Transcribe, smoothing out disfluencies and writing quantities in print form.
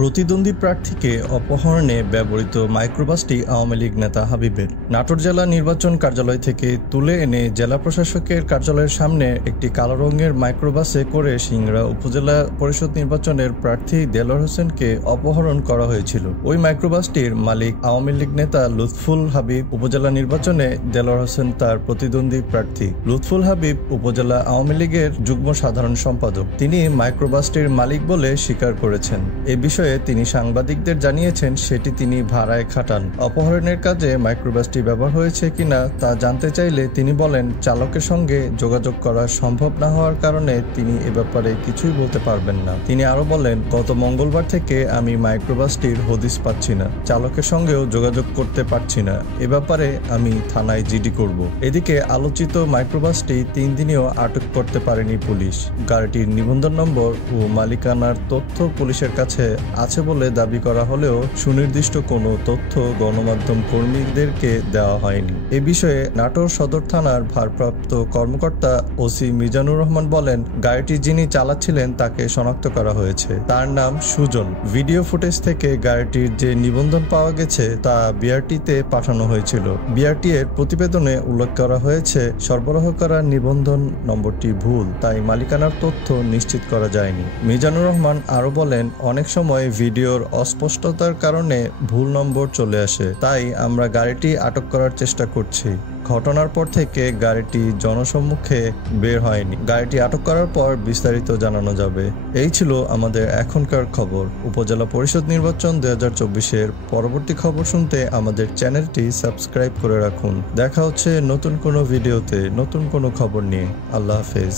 প্রতিদ্বন্দ্বী প্রার্থীকে অপহরণে ব্যবহৃত মাইক্রোবাসটি আওয়ামী লীগ নেতা হাবিবের। নাটোর জেলা নির্বাচন কার্যালয় থেকে তুলে এনে জেলা প্রশাসকের কার্যালয়ের সামনে একটি কালো রঙের মাইক্রোবাসে করে সিংড়া উপজেলা পরিষদ নির্বাচনের প্রার্থী দেলোয়ার হোসেনকে অপহরণ করা হয়েছিল। ওই মাইক্রোবাসটির মালিক আওয়ামী লীগ নেতা লুৎফুল হাবিব। উপজেলা নির্বাচনে দেলোয়ার হোসেন তার প্রতিদ্বন্দ্বী প্রার্থী। লুৎফুল হাবিব উপজেলা আওয়ামী লীগের যুগ্ম সাধারণ সম্পাদক। তিনি মাইক্রোবাসটির মালিক বলে স্বীকার করেছেন। এ বিষয়ে তিনি সাংবাদিকদের জানিয়েছেন সেটি তিনি ভাড়ায় খাটান। অপহরণের কাজে মাইক্রোবাসটি ব্যবহার হয়েছে কিনা তা জানতে চাইলে তিনি বলেন, চালকের সঙ্গে যোগাযোগ করা সম্ভব না হওয়ার কারণে তিনি এ ব্যাপারে কিছুই বলতে পারবেন না। তিনি আরো বলেন, গত মঙ্গলবার থেকে আমি মাইক্রোবাসটির হদিস পাচ্ছি না, চালকের সঙ্গেও যোগাযোগ করতে পারছি না। এ ব্যাপারে আমি থানায় জিডি করব। এদিকে আলোচিত মাইক্রোবাসটি 3 দিনেও আটক করতে পারেনি পুলিশ। গাড়িটির নিবন্ধন নম্বর ও মালিকানার তথ্য পুলিশের কাছে আছে বলে দাবি করা হলেও সুনির্দিষ্ট কোনো তথ্য গণমাধ্যম কর্মীদেরকে দেওয়া হয়নি। এ বিষয়ে নাটোর সদর থানার ভারপ্রাপ্ত কর্মকর্তা ওসি মিজানুর রহমান বলেন, গাড়িটি যিনি চালাচ্ছিলেন তাকে শনাক্ত করা হয়েছে। তার নাম সুজন। ভিডিও ফুটেজ থেকে গাড়িটির যে নিবন্ধন পাওয়া গেছে তা বিআরটিতে পাঠানো হয়েছিল। বিআরটি এর প্রতিবেদনে উল্লেখ করা হয়েছে, সরবরাহ করা নিবন্ধন নম্বরটি ভুল, তাই মালিকানার তথ্য নিশ্চিত করা যায়নি। মিজানুর রহমান আরো বলেন, অনেক সময় ভিডিওর অস্পষ্টতার কারণে ভুল নম্বর চলে আসে, তাই আমরা গাড়িটি আটক করার চেষ্টা করছি। ঘটনার পর থেকে গাড়িটি জনসম্মুখে বের হয়নি। গাড়িটি আটক করার পর বিস্তারিত জানানো যাবে। এই ছিল আমাদের এখনকার খবর। উপজেলা পরিষদ নির্বাচন 2024-এর পরবর্তী খবর শুনতে আমাদের চ্যানেলটি সাবস্ক্রাইব করে রাখুন। দেখা হচ্ছে নতুন কোনো ভিডিওতে নতুন কোনো খবর নিয়ে। আল্লাহ হাফেজ।